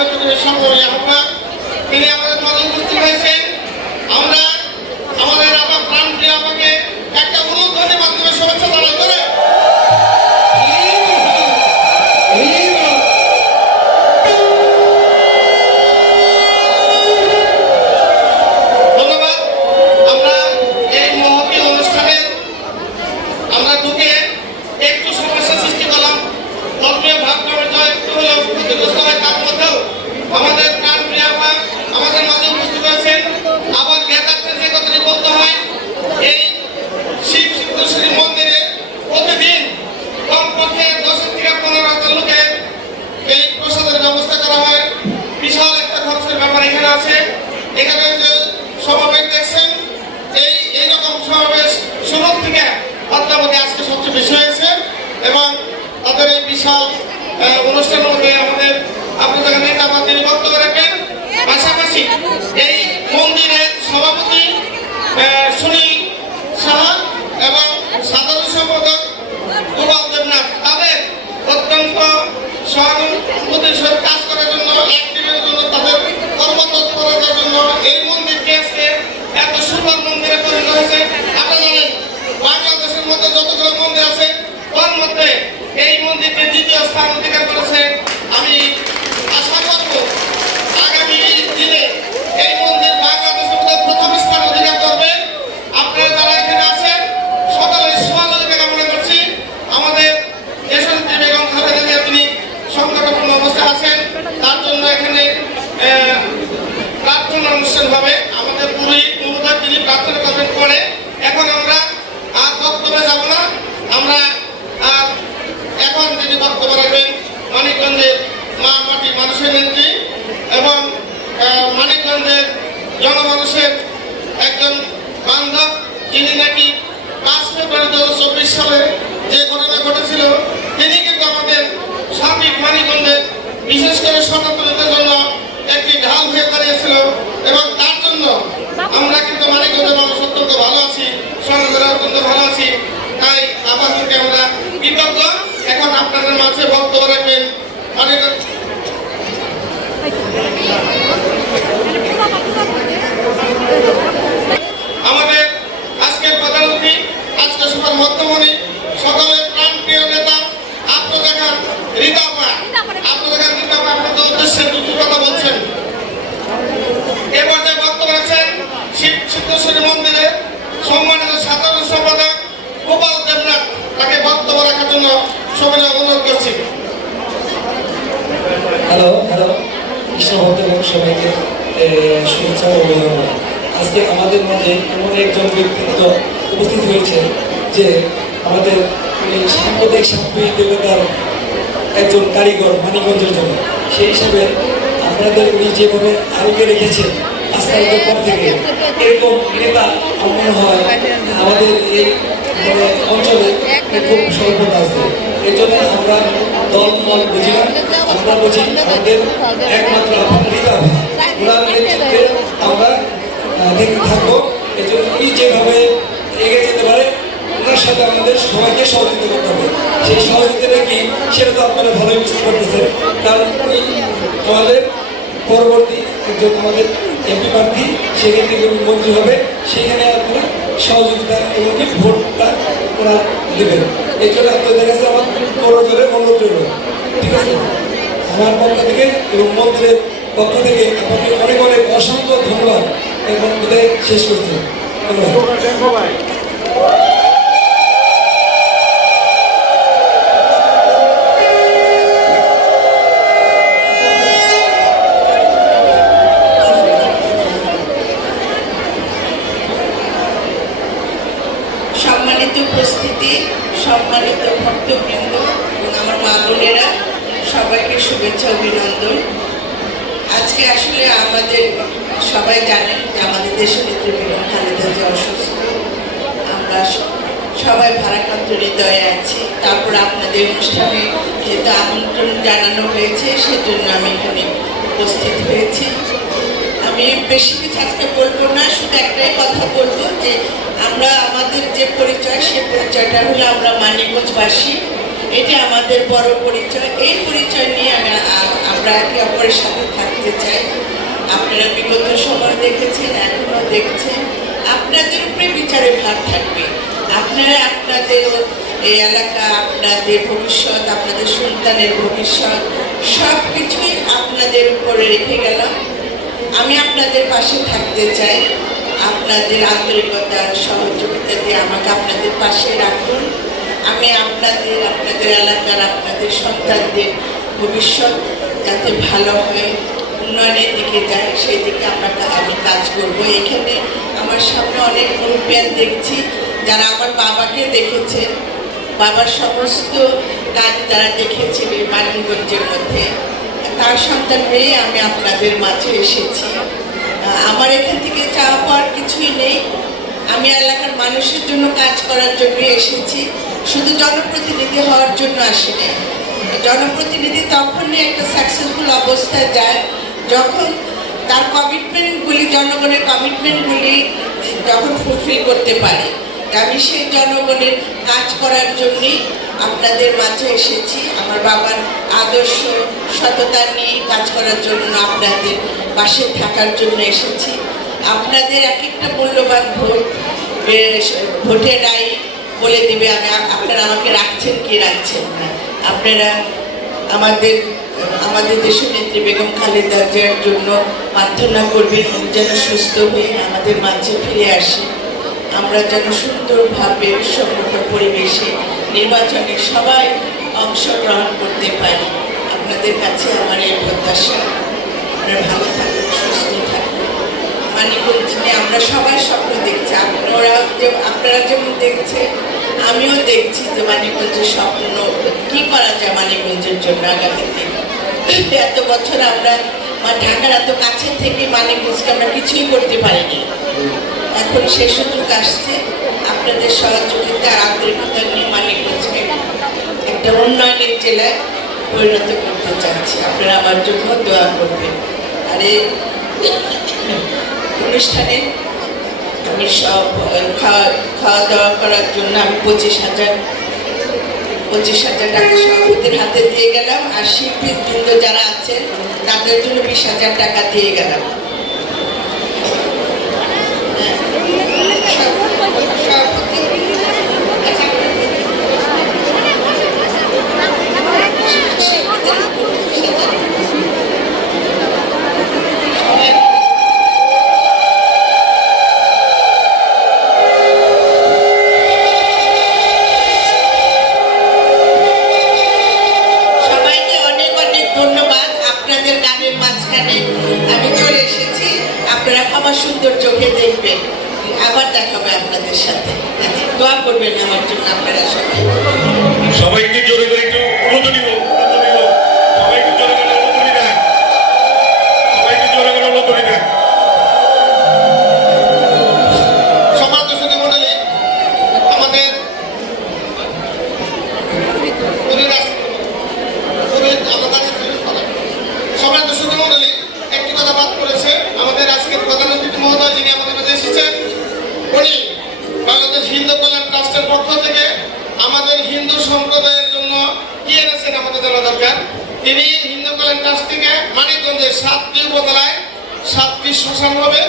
আহ্বায়ক তিনি আমাদের মাঝে উপস্থিত হয়েছেন আমরা আমাদের আবার প্রাণ প্রিয় আমাকে একটা অনুধ্বনির মাধ্যমে শুভেচ্ছা জানাই করে ধন্যবাদ আমরা এই মহতি অনুষ্ঠানে আমরা ঢুকে একটু সমস্যা সৃষ্টি করলাম ধর্মীয় ভাব জয় একটু হলেও ক্ষতিগ্রস্ত হয় তার মধ্যেও আমাদের প্রাণ প্রিয়া মা আমাদের মাঝে উপস্থিত হয়েছেন আবার জ্ঞাতার্থে যে কথাটি বলতে হয় এই শিব সিদ্ধেশ্বরী মন্দিরে প্রতিদিন কমপক্ষে দশ থেকে পনেরো হাজার লোকের এই প্রসাদের ব্যবস্থা করা হয় বিশাল একটা খরচের ব্যাপার এখানে আছে এখানে যে সমাবেশ দেখছেন এই এইরকম সমাবেশ শুরু থেকে অদ্যাবধি আজকে সবচেয়ে বেশি হয়েছে এবং তাদের এই বিশাল আহ, অনুষ্ঠানের মধ্যে আমাদের আপনাদের নেতা বা তিনি বক্তব্য রাখবেন পাশাপাশি এই মন্দিরের সভাপতি আহ, সুনীল সাহা এবং সাধারণ সম্পাদক গোপাল দেবনাথ তাদের অত্যন্ত সহানুভূতির সহিত কাজ করার জন্য অ্যাক্টিভের জন্য তাদের কর্মতৎপরতার জন্য এই মন্দিরকে আজকে এত সুন্দর মন্দিরে পরিণত হয়েছে আপনারা জানেন বাংলাদেশের মধ্যে যতগুলো মন্দির আছে তার মধ্যে এই মন্দিরকে দ্বিতীয় স্থান অধিকার করেছে আমি আশা করব আগামী দিনে এই মন্দির বাংলাদেশের মধ্যে প্রথম স্থান অধিকার করবে আপনারা যারা এখানে আছেন সকলের সহযোগিতা কামনা করছি আমাদের দেশনেত্রী বেগম খালেদা জিয়া তিনি অবস্থায় আছেন। তার জন্য এখানে প্রার্থনা অনুষ্ঠান হবে আমাদের পুরোহিত মমতা তিনি প্রার্থনা করবেন পরে। এখন আমরা আর বক্তব্যে যাব না আমরা আর এখন যিনি বক্তব্য রাখবেন মানিকগঞ্জের মা মাটি মানুষের নেত্রী এবং আহ, মানিকগঞ্জের জনমানুষের একজন বান্ধব যিনি নাকি পাঁচ ফেব্রুয়ারি দু হাজার চব্বিশ সালে যে ঘটনা ঘটেছিল তিনি কিন্তু আমাদের সার্বিক মানিকগঞ্জের করে সনাতনীদের জন্য একটি ঢাল হয়ে দাঁড়িয়েছিল এবং তার জন্য আমরা কিন্তু মানিকগঞ্জের মানুষ অত্যন্ত ভালো আছি সনাতনীরা অত্যন্ত ভালো আছি। তাই আপাতত আমরা কৃতজ্ঞ। এখন আপনাদের মাঝে বক্তব্য রাখবেন মানিকগঞ্জ আমাদের আজকের প্রধান অতিথি আজকে সবার মধ্যমণি সকলের প্রাণ প্রিয় নেতা আত্মদেখান রিতাপা আত্মদেখান রিতাপা আপনাদের উদ্দেশ্যে দুটি কথা বলছেন এ পর্যায়ে বক্তব্য রাখছেন শিব সিদ্ধেশ্বরী মন্দিরে সম্মানিত সাধারণ সম্পাদক গোপাল দেবনাথ তাকে বক্তব্য রাখার জন্য সবাই অনুরোধ করছি। হ্যালো হ্যালো, কৃষ্ণ সবাইকে শুভেচ্ছা ও অভিনন্দন। আজকে আমাদের মাঝে এমন একজন ব্যক্তিত্ব উপস্থিত হয়েছে যে আমাদের সাম্প্রদায়িক দেবতার একজন কারিগর মানিকগঞ্জের জন্য। সেই হিসাবে আপনাদের উনি যেভাবে আরোগ্য রেখেছেন আজকালকের পর থেকে এরকম নেতা মনে হয় আমাদের এই মানে অঞ্চলে খুব স্বল্পতা আছে। এই জন্য আমরা দল মল বুঝি না, আমরা বুঝি আমাদের একমাত্র আপনারিকা ওনার নেতৃত্বে আমরা দেখতে থাকব। এই জন্য উনি যেভাবে এগিয়ে যেতে পারে, ওনার সাথে আমাদের সবাইকে সহযোগিতা করতে হবে। সেই সহযোগিতাটা কি, সেটা তো আপনারা ভালোই বুঝতে পারতেছেন। কারণ উনি আমাদের পরবর্তী একজন আমাদের এমপি প্রার্থী, সেখান উনি মন্ত্রী হবে, সেখানে আপনারা সহযোগিতা এবং ভোটটা ওরা দেবেন। এই জন্য আপনাদের যাচ্ছে আমার বড় জোরে অনুরোধ ঠিক আছে? আমার পক্ষ থেকে এবং মন্ত্রীর পক্ষ থেকে আপনাকে অনেক অনেক অসংখ্য ধন্যবাদ। এবং বিদায় শেষ করছি। ধন্যবাদ। বোনেরা সবাইকে শুভেচ্ছা, অভিনন্দন। আজকে আসলে আমাদের, সবাই জানেন যে আমাদের দেশের নেত্রী খালেদা যে অসুস্থ। আমরা সবাই ভারাক্রান্ত হৃদয়ে আছি। তারপর আপনাদের অনুষ্ঠানে যেহেতু আমন্ত্রণ জানানো হয়েছে, সেজন্য আমি এখানে উপস্থিত হয়েছি। আমি বেশি কিছু আজকে বলব না, শুধু একটাই কথা বলব যে আমরা, আমাদের যে পরিচয়, সে পরিচয়টা হলো আমরা মানিকগঞ্জবাসী। এটি আমাদের বড় পরিচয়, এই পরিচয় নিয়ে আমি আমরা একে অপরের সাথে থাকতে চাই। আপনারা বিগত সময় দেখেছেন এখনও দেখছেন। আপনাদের উপরে বিচারে ভার থাকবে। আপনারা আপনাদের এই এলাকা, আপনাদের ভবিষ্যৎ, আপনাদের সন্তানের ভবিষ্যৎ সব কিছুই আপনাদের উপরে রেখে গেলাম আমি আপনাদের পাশে থাকতে চাই। আপনাদের আন্তরিকতা সহযোগিতা দিয়ে আমাকে আপনাদের পাশে রাখুন আমি আপনাদের আপনাদের এলাকার, আপনাদের সন্তানদের ভবিষ্যৎ যাতে ভালো হয় উন্নয়নের দিকে যায় সেই দিকে আমরা আমি কাজ করব। এখানে আমার সামনে অনেক মুরব্বিয়ান দেখছি, যারা আমার বাবাকে দেখেছে। বাবার সমস্ত কাজ যারা দেখেছেন এই মানিকগঞ্জের মধ্যে। তার সন্তান হয়ে আমি আপনাদের মাঝে এসেছি। আমার এখান থেকে চাওয়া পাওয়ার কিছুই নেই। আমি এলাকার মানুষের জন্য কাজ করার জন্য এসেছি। শুধু জনপ্রতিনিধি হওয়ার জন্য আসিনি। জনপ্রতিনিধি তখনই একটা সাকসেসফুল অবস্থায় যায়, যখন তার কমিটমেন্টগুলি জনগণের কমিটমেন্টগুলি যখন ফুলফিল করতে পারে। আমি সেই জনগণের কাজ করার জন্যই আপনাদের মাঝে এসেছি। আমার বাবার আদর্শ, সততা নিয়ে কাজ করার জন্য আপনাদের পাশে থাকার জন্য এসেছি। আপনাদের এক একটা মূল্যবান ভোট ভোটের রায় বলে দিবে, আমি আপনারা আমাকে রাখছেন কি রাখছেন না। আপনারা আমাদের আমাদের দেশের নেত্রী বেগম খালেদা জিয়ার জন্য প্রার্থনা করবেন, উনি যেন সুস্থ হয়ে আমাদের মাঝে ফিরে আসে। আমরা যেন সুন্দরভাবে উৎসবমুখ পরিবেশে নির্বাচনে সবাই অংশগ্রহণ করতে পারি। আপনাদের কাছে আমার এই প্রত্যাশা। আপনারা ভালো থাকুন, সুস্থ মানিকগঞ্জ নিয়ে আমরা সবাই স্বপ্ন দেখছি। আপনারা আপনারা যেমন দেখছে, আমিও দেখছি যে মানিকগঞ্জের স্বপ্ন। কি করা যায় মানিকগঞ্জের জন্য আগামী দিন? এত বছর আমরা ঢাকার এত কাছে থেকে মানিকগঞ্জকে আমরা কিছুই করতে পারিনি। এখন সে সুযোগ আসছে, আপনাদের সহযোগিতা আর আন্তরিকতা নিয়ে মানিকগঞ্জকে একটা উন্নয়নের জেলায় পরিণত করতে চাচ্ছি আপনারা আমার জন্য দোয়া করবেন। আর অনুষ্ঠানে আমি সব খাওয়া দাওয়া করার জন্য আমি পঁচিশ হাজার পঁচিশ হাজার টাকা সভাপতির হাতে দিয়ে গেলাম। আর শিল্পীর বৃন্দ যারা আছেন, তাদের জন্য বিশ হাজার টাকা দিয়ে গেলাম। আবার দেখা হবে আপনাদের সাথে। দোয়া করবেন আমার জন্য আপনারা সবাই। সবাইকে জোরে করে একটু অনুমতি দরকার। তিনি হিন্দু কল্যাণ ট্রাস্ট থেকে মানিকগঞ্জের সাতটি উপজেলায় সাতটি শ্মশান হবে,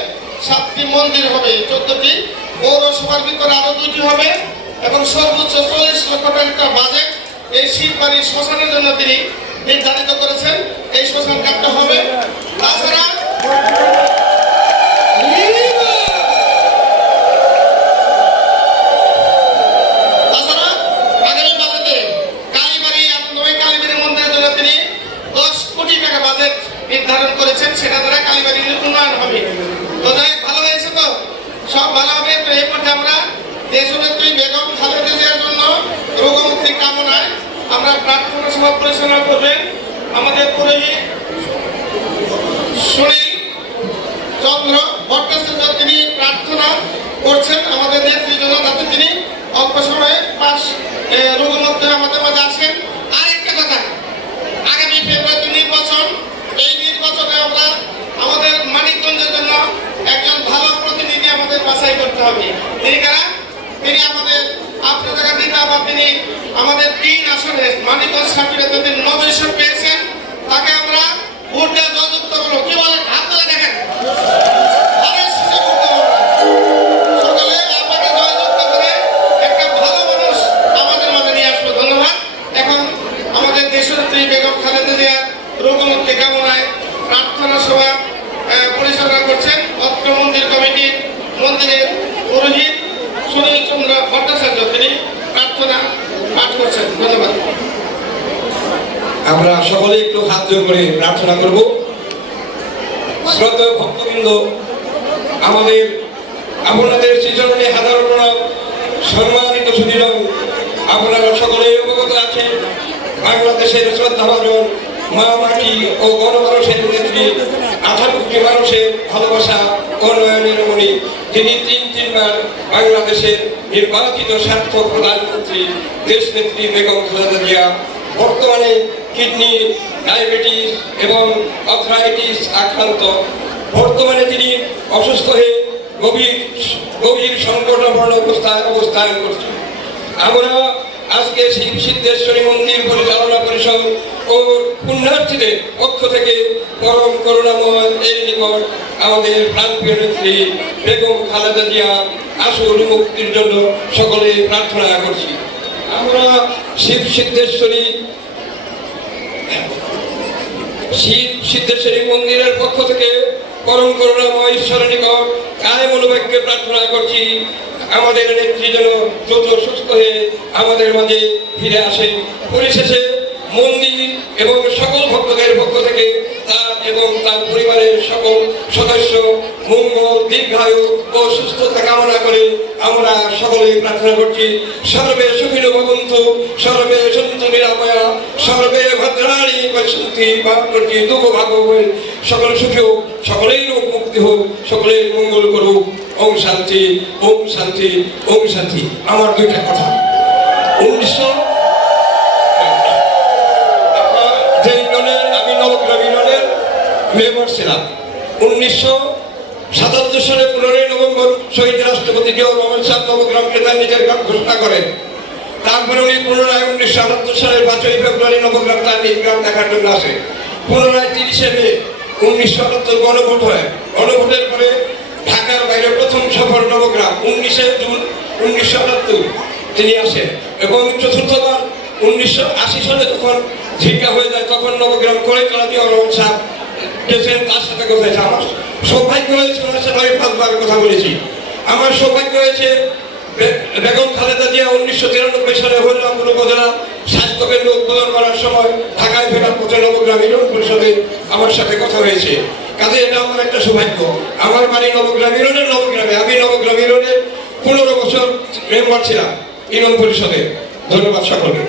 সাতটি মন্দির হবে, চোদ্দটি। পৌরসভার ভিতরে আরও দুটি হবে এবং সর্বোচ্চ চল্লিশ লক্ষ টাকা বাজেট এই শিববাড়ির শ্মশানের জন্য তিনি নির্ধারিত করেছেন। এই শ্মশান কার্ডটা হবে তাছাড়া তাছাড়া আগামী বাজেটে কালীবাড়ি আনন্দময় কালীবাড়ি মন্দিরের জন্য তিনি দশ কোটি টাকা বাজেট নির্ধারণ করেছেন সেটা দ্বারা কালীবাড়ির উন্নয়ন হবে তো যাই হোক, ভালো হয়েছে তো সব ভালো হবে তো এই পথে আমরা দেশনেত্রী বেগম খালেদা জিয়ার জন্য রোগমুক্তি কামনায় আমরা প্রার্থনা সভা পরিচালনা করবেন আমাদের পুরোহিত সুনীল চন্দ্র ভট্টাচার্য তিনি প্রার্থনা করছেন। আমাদের নেত্রীর জন্য যাতে তিনি। অল্প সময়ে পাশ হয়ে আমাদের মাঝে আসেন আর একটা কথা, আগামী ফেব্রুয়ারিতে নির্বাচন, এই নির্বাচনে আমরা আমাদের মানিকগঞ্জের জন্য একজন ভালো প্রতিনিধি আমাদের বাছাই করতে হবে। তিনি কারা? তিনি আমাদের আপনাদের নেতা বা তিনি আমাদের তিন আসনে মানিকগঞ্জ সাপিরাতে যদি নমিনেশন পেয়েছেন। তাকে আমরা ধন্যবাদ। আমরা সকলে একটু হাত জোর করে প্রার্থনা করব। শ্রদ্ধা ভক্তবৃন্দ, আমাদের আপনাদের সৃজনে হাজার সম্মানিত সুদীরম আপনারা সকলে অবগত আছেন, বাংলাদেশের শ্রদ্ধাভাজন মা মাটি ও গণমানুষের নেত্রী, আঠারো কোটি মানুষের ভালোবাসা ও নয়নের মণি। যিনি তিন তিনবার বাংলাদেশের নির্বাচিত স্বার্থ প্রধানমন্ত্রী দেশ নেত্রী বেগম খালেদা জিয়া, বর্তমানে কিডনি, ডায়াবেটিস এবং অথরাইটিস আক্রান্ত। বর্তমানে তিনি অসুস্থ হয়ে গভীর গভীর সংকটাপন্ন অবস্থায় অবস্থান করছেন। আমরা আজকে শিব সিদ্ধেশ্বরী মন্দির পরিচালনা পরিষদ ও পুণ্যার্থীদের পক্ষ থেকে পরম করুণাময় এর নিকট আমাদের প্রাণপ্রিয় নেত্রী বেগম খালেদা জিয়া আসল মুক্তির জন্য সকলে প্রার্থনা করছি। আমরা শিব সিদ্ধেশ্বরী শিব সিদ্ধেশ্বরী মন্দিরের পক্ষ থেকে পরম করুণাময় ঈশ্বরের নিকট কায় মনোবাক্যে প্রার্থনা করছি। আমাদের নেত্রী যেন দ্রুত সুস্থ হয়ে আমাদের মাঝে ফিরে আসেন পরিশেষে মন্দির এবং সকল ভক্তদের পক্ষ থেকে তার এবং তার পরিবারের সকল সদস্য মঙ্গল, দীর্ঘায়ু ও সুস্থতা কামনা করে আমরা সকলে প্রার্থনা করছি। সর্বে সুখিন ভবন্তু, সর্বে সন্তু নিরাময়া সর্বে ভদ্রাণী পশ্যন্তি বা করছি, দুঃখ ভাগ সকল সুখী হোক, সকলেই রোগ মুক্তি হোক সকলের মঙ্গল করুক। ওম শান্তি ওম শান্তি ওম শান্তি। আমার দুইটা কথা। উনিশশো যে আমি মেম্বার উনিশশো সাতাত্তর সালে শহীদ রাষ্ট্রপতি নবগ্রামকে নিজের গ্রাম ঘোষণা করেন। তারপরে পুনরায় উনিশশো পাঁচই ফেব্রুয়ারি নবগ্রাম তার গ্রাম আসে। পুনরায় তিরিশে মে উনিশশো আটাত্তর গণভোট হয়? গণভোটের পরে ঢাকার বাইরে প্রথম সফর নবগ্রাম, উনিশে জুন উনিশশো আটাত্তর তিনি আসেন। এবং চতুর্থবার উনিশশো আশি সালে যখন ঝিকা হয়ে যায়, তখন নবগ্রাম করে চলা দিয়ে রহমান সাহেব গেছেন তার সাথে কথা আমার সৌভাগ্য হয়েছে ওনার সাথে আমি পাঁচবার কথা বলেছি। আমার সৌভাগ্য হয়েছে বেগম খালেদা জিয়া উনিশশো তিরানব্বই সালে হরিরামপুর উপজেলা স্বাস্থ্য কেন্দ্র উদ্বোধন করার সময় ঢাকায় ফেরার পঁচানব্বই গ্রামীণ পরিষদে আমার সাথে কথা হয়েছে। কাজে এটা আমার একটা সৌভাগ্য। আমার বাড়ি নবগ্রাম ইউনিয়নের নবগ্রামে। আমি নবগ্রাম ইউনিয়নের পনেরো বছর মেম্বার ছিলাম ইউনিয়ন পরিষদে। ধন্যবাদ সকলকে।